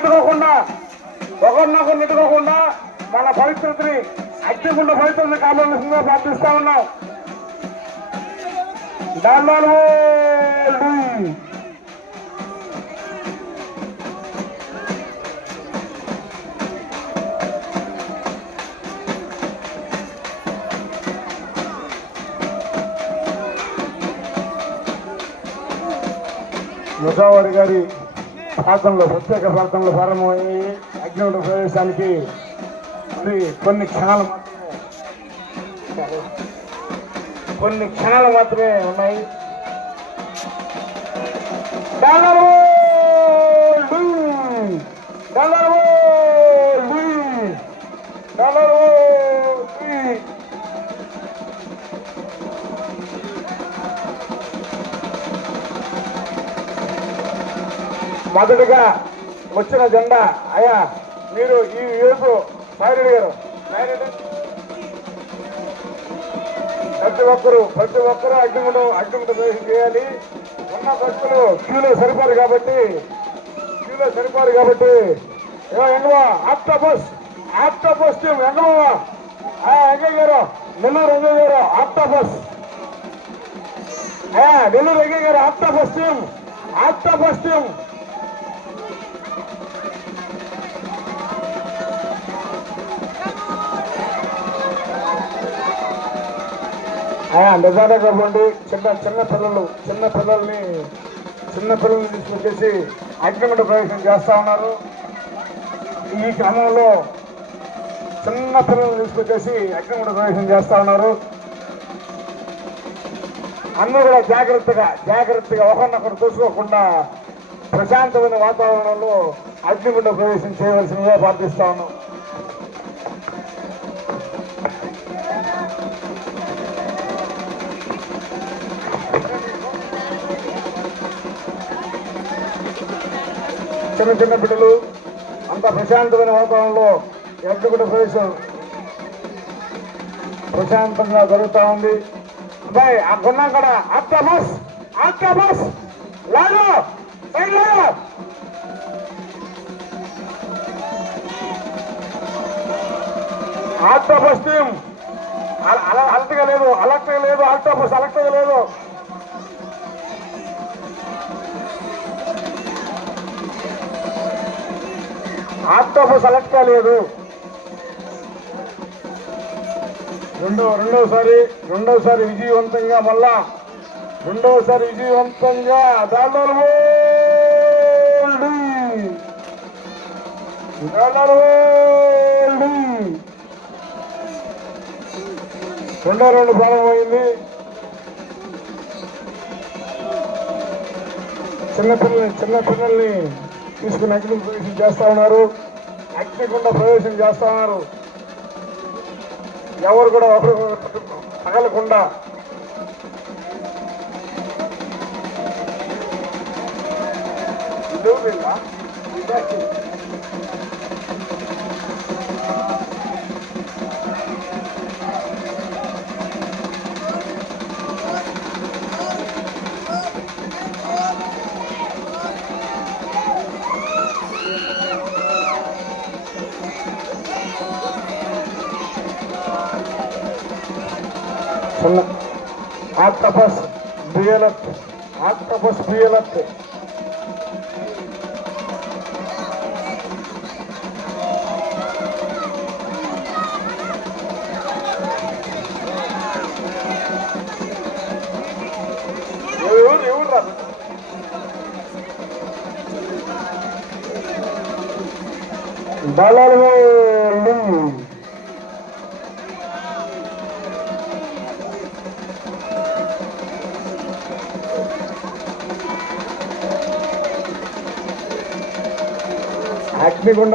నెట్టుకోకుండా ఒకరినొకరు నెట్టుకోకుండా మన పరిస్థితిని అగ్నిగుండ పరిస్థితిని కాపాడాల్సిందిగా ప్రార్థిస్తా ఉన్నాం. దండాలు ముసావారి గారి ప్రార్థనలో ప్రత్యేక ప్రార్థనలు ప్రారంభమయ్యి అగ్నిగుండ ప్రవేశానికి కొన్ని క్షణాలు మాత్రమే ఉన్నాయి. మొదటిగా వచ్చిన జెండా అయ్యా మీరు ఈ యూత్ సాయిరెడ్డి గారు ప్రతి ఒక్కరూ అగ్నిగుండ ప్రవేశం చేయాలి. ఉన్న భక్తులు క్యూలో సరిపోరు కాబట్టి ఎంగమా ఆక్టోపస్ టీం ఎంగమా ఎంగయ్య గారు నెల్లూరు ఎంగయ్య గారు ఆక్టోపస్ నెల్లూరు ఎంగయ్య గారు ఆక్టోపస్ టీం నిజానే కాబట్టి చిన్న పిల్లల్ని తీసుకొచ్చేసి అగ్నిగుండ ప్రవేశం చేస్తా ఉన్నారు. ఈ క్రమంలో చిన్న పిల్లల్ని తీసుకొచ్చేసి అగ్నిగుండ ప్రవేశం చేస్తా ఉన్నారు. అందరూ కూడా జాగ్రత్తగా ఒకరినొకరు చూసుకోకుండా ప్రశాంతమైన వాతావరణంలో అగ్నిగుండ ప్రవేశం చేయవలసిందిగా ప్రార్థిస్తా ఉన్నాం. చిన్న బిడ్డలు అంత ప్రశాంతమైన వాతావరణంలో అగ్నిగుండ ప్రవేశం ప్రశాంతంగా జరుగుతూ ఉంది. అబ్బాయి ఆ కొన్నాం కూడా ఆక్టోపస్ లాగు ఆక్టోపస్ టీం అలర్ట్గా లేదు ఆక్టోపస్ అలర్ట్గా లేదు. ఆక్టోపస్ అలర్ట్గా లేదు. రెండోసారి విజయవంతంగా డాలర్ రెండో రౌండ్ ప్రారంభమైంది. చిన్నపిల్లల్ని తీసుకుని అగ్నిగుండ ప్రవేశం చేస్తా ఉన్నారు. ఎవరు కూడా ఒకరు తగలకుండా ఆక్టోపస్ బిఎల్ఎఫ్ ఎవరు రాదు. డాలర్ అగ్నిగుండ